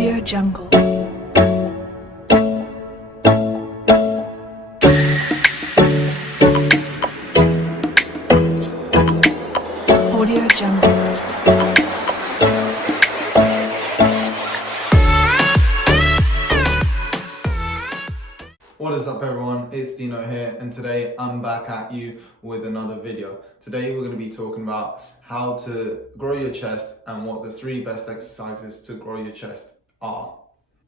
Audio Jungle. Audio Jungle. What is up everyone, it's Dino here, and today I'm back at you with another video. Today we're going to be talking about how to grow your chest and what the 3 best exercises to grow your chest are.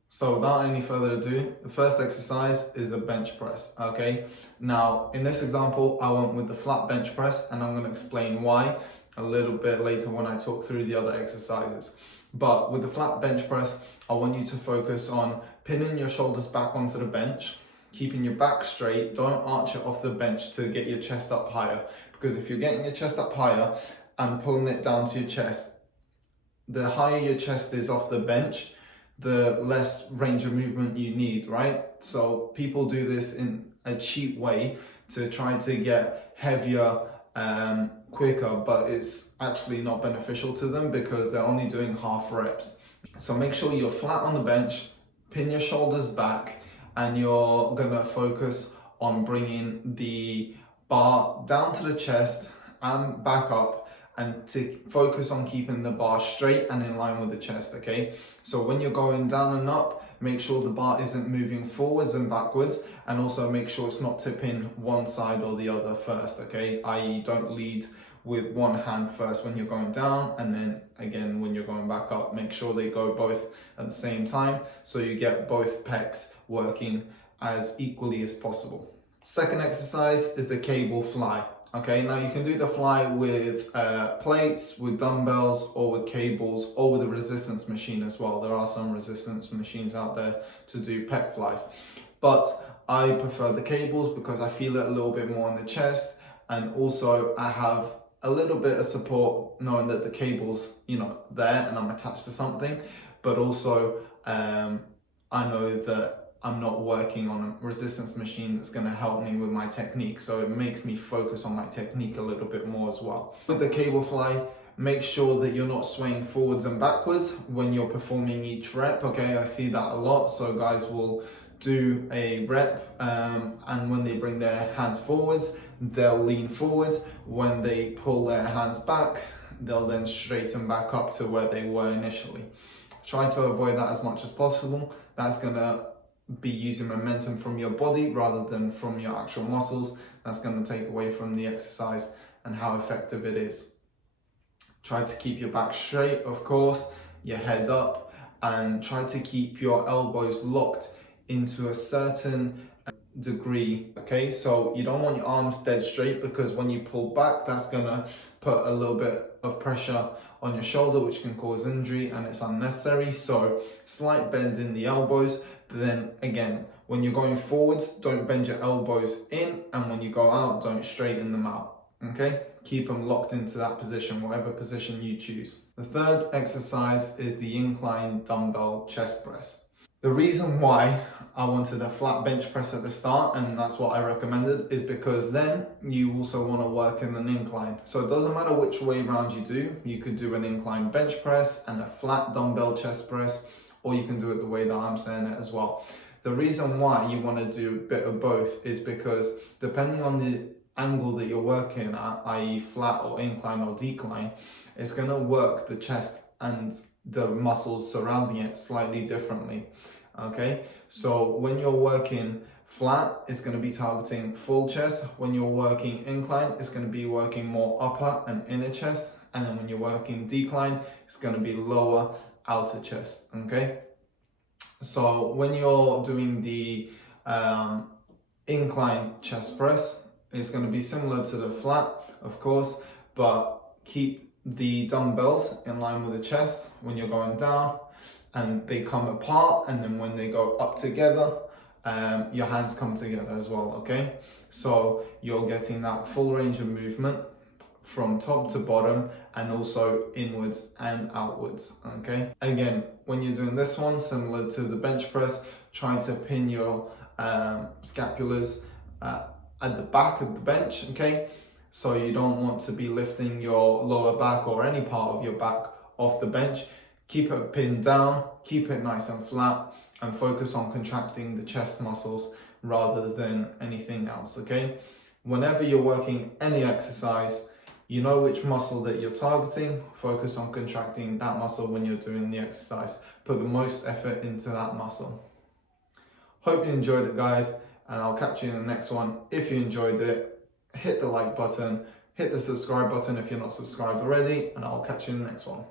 So without any further ado, the first exercise is the bench press, okay? Now in this example I went with the flat bench press, and I'm going to explain why a little bit later when I talk through the other exercises. But with the flat bench press, I want you to focus on pinning your shoulders back onto the bench, keeping your back straight. Don't arch it off the bench to get your chest up higher, because if you're getting your chest up higher and pulling it down to your chest, the higher your chest is off the bench, the less range of movement you need, right? So people do this in a cheap way to try to get heavier quicker, but it's actually not beneficial to them because they're only doing half reps. So make sure you're flat on the bench, pin your shoulders back, and you're gonna focus on bringing the bar down to the chest and back up, and to focus on keeping the bar straight and in line with the chest, okay? So when you're going down and up, make sure the bar isn't moving forwards and backwards, and also make sure it's not tipping one side or the other first, okay? i.e. don't lead with one hand first when you're going down, and then again when you're going back up. Make sure they go both at the same time so you get both pecs working as equally as possible. Second exercise is the cable fly. Okay, now you can do the fly with plates, with dumbbells, or with cables, or with a resistance machine as well. There are some resistance machines out there to do pec flies, but I prefer the cables because I feel it a little bit more in the chest, and also I have a little bit of support knowing that the cable's, there and I'm attached to something, but also I know that I'm not working on a resistance machine that's going to help me with my technique, so it makes me focus on my technique a little bit more as well. With the cable fly, make sure that you're not swaying forwards and backwards when you're performing each rep, okay? I see that a lot, so guys will do a rep and when they bring their hands forwards, they'll lean forwards. When they pull their hands back, they'll then straighten back up to where they were initially. Try to avoid that as much as possible. That's gonna be using momentum from your body rather than from your actual muscles. That's gonna take away from the exercise and how effective it is. Try to keep your back straight, of course, your head up, and try to keep your elbows locked into a certain degree, okay? So you don't want your arms dead straight, because when you pull back, that's gonna put a little bit of pressure on your shoulder, which can cause injury, and it's unnecessary. So slight bend in the elbows. Then again, when you're going forwards, don't bend your elbows in, and when you go out, don't straighten them out, okay? Keep them locked into that position, whatever position you choose. The third exercise is the incline dumbbell chest press. The reason why I wanted a flat bench press at the start, and that's what I recommended, is because then you also want to work in an incline. So it doesn't matter which way around you do. You could do an incline bench press and a flat dumbbell chest press, or you can do it the way that I'm saying it as well. The reason why you want to do a bit of both is because depending on the angle that you're working at, i.e. flat or incline or decline, it's going to work the chest and the muscles surrounding it slightly differently, okay? So when you're working flat, it's going to be targeting full chest. When you're working incline, it's going to be working more upper and inner chest. And then when you're working decline, it's going to be lower outer chest, okay? So when you're doing the incline chest press, it's going to be similar to the flat, of course, but keep the dumbbells in line with the chest when you're going down, and they come apart, and then when they go up together, your hands come together as well, okay? So you're getting that full range of movement from top to bottom, and also inwards and outwards, okay? Again, when you're doing this one, similar to the bench press, try to pin your scapulars at the back of the bench, okay? So you don't want to be lifting your lower back or any part of your back off the bench. Keep it pinned down, keep it nice and flat, and focus on contracting the chest muscles rather than anything else, okay? Whenever you're working any exercise, you know which muscle that you're targeting, focus on contracting that muscle when you're doing the exercise. Put the most effort into that muscle. Hope you enjoyed it, guys, and I'll catch you in the next one. If you enjoyed it, hit the like button, hit the subscribe button if you're not subscribed already, and I'll catch you in the next one.